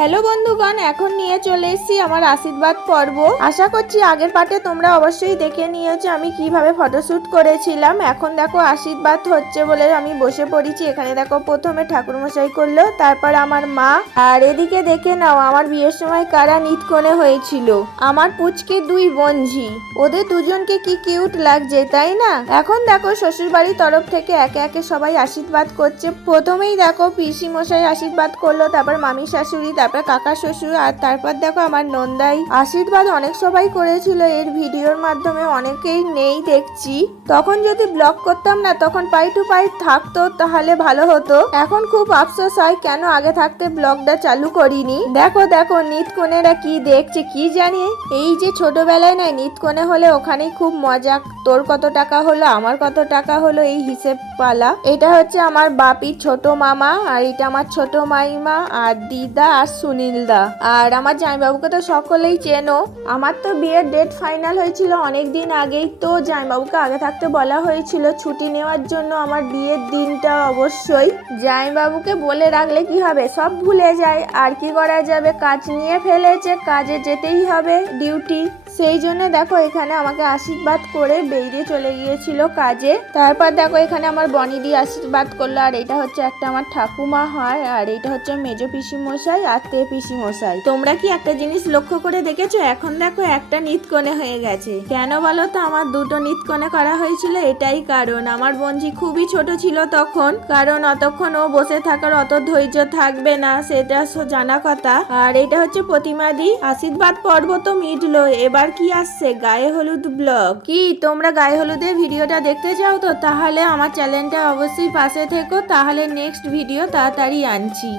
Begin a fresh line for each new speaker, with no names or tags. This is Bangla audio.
হ্যালো বন্ধুগণ, এখন নিয়ে চলে এসেছি আমার আশীর্বাদ পর্ব। আশা করছি আগের পার্টে তোমরা অবশ্যই দেখে নিয়েছো আমি কীভাবে ফটোশ্যুট করেছিলাম। এখন দেখো আশীর্বাদ হচ্ছে বলে আমি বসে পড়েছি। এখানে দেখো প্রথমে ঠাকুরমশাই করল, তারপর আমার মা। আর এদিকে দেখে নাও, আমার বিয়ের সময় কারা নিত কোণে হয়েছিল? আমার পুচকে দুই বঞ্জি ওদের দুজনকে কি কিউট লাগছে, তাই না? এখন দেখো শ্বশুর বাড়ির তরফ থেকে একে একে সবাই আশীর্বাদ করছে। প্রথমেই দেখো পিসি মশাই আশীর্বাদ করল, তারপর মামি শাশুড়ি তারপর কাকা শ্বশুর আর তারপর দেখো আমার নন্দাই আশীর্বাদ অনেক সবাই করেছিল। এর ভিডিওর মাধ্যমে অনেকেই নেই দেখছি। তখন যদি ব্লগ করতাম না, তখন পাই টু পাই থাকতো, তাহলে ভালো হতো। এখন খুব আফসোস হয় কেন আগে থাকতে ব্লগটা চালু করিনি? দেখো দেখো নিত কোনেরা কি দেখছে, কি জানি? এই যে ছোটবেলায় নাই নিত কোণে হলে ওখানেই খুব মজা। তোর কত টাকা হলো, আমার কত টাকা হলো, এই হিসেব পালা এটা হচ্ছে আমার বাপির ছোট মামা, আর এটা আমার ছোট মাইমা, আর দিদা, আর সুনীল দা আর আমার জামাইবাবুকে তো সকলেই চেনো। আমার তো বিয়ের ডেট ফাইনাল হয়েছিল অনেক দিন আগেই তো। জামাইবাবুকে আগে থাকতে বলা হয়েছিল ছুটি নেওয়ার জন্য আমার বিয়ের দিনটা অবশ্যই। জামাইবাবুকে বলে রাখলে কি হবে? সব ভুলে যায়। আর কি করা যাবে? কাজ নিয়ে ফেলেছে। কাজে যেতেই হবে। ডিউটি সেই জন্য দেখো এখানে আমাকে আশীর্বাদ করে বেরিয়ে চলে গিয়েছিল কাজে। তারপর দেখো এখানে আমার বনিদি আশীর্বাদ করল, আর এটা হচ্ছে একটা আমার ঠাকুমা হয়, আর এটা হচ্ছে মেজো মশাই আর তে মশাই তোমরা কি একটা জিনিস লক্ষ্য করে দেখেছ? এখন দেখো একটা নিতকোণে হয়ে গেছে। কেন বলো তো? আমার দুটো নিতকোণে করা হয়েছিল, এটাই কারণ। আমার বঞ্জি খুবই ছোট ছিল তখন, কারণ অতক্ষণ ও বসে থাকার অত ধৈর্য থাকবে না, সেটা জানা কথা। আর এটা হচ্ছে প্রতিমাদি আশীর্বাদ পর্ব তো মিটলো এবার কি আসছে? গায়ে হলুদ ব্লগ। কি, তোমরা গায়ে হলুদের ভিডিওটা দেখতে চাও তো? তাহলে আমার চ্যানেলটা অবশ্যই পাশে থেকো। তাহলে নেক্সট ভিডিও তাড়াতাড়ি আনছি।